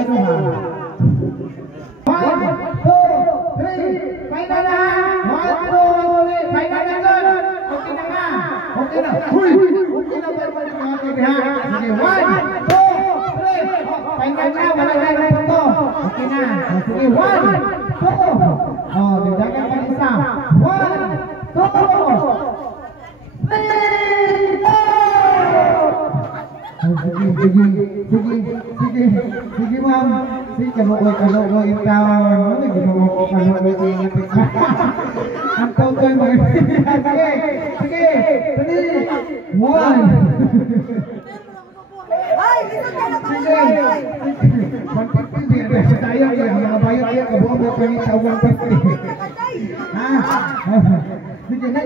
ikaduha. 1, 2, 3, final na. 1, 2, 3, final na dyan. Okay na nga. Okay na. Huy! Okay na ba mga kaibigan? Sige, 1, 2, 3. Final na, wala na lang ito. Okay na. Sige, 1, 2. Oh, dindagan pa isa. 1, 2, 3, go! Sige ma'am. Sige kalukoy yung taon. Ano kalukoy yung ang taon ko yung mga sige 3, 1. Ay, dito ka na ba? Sige tayo mga bayot kabuang mo pa yung tawang pagpili. Ha? Sige na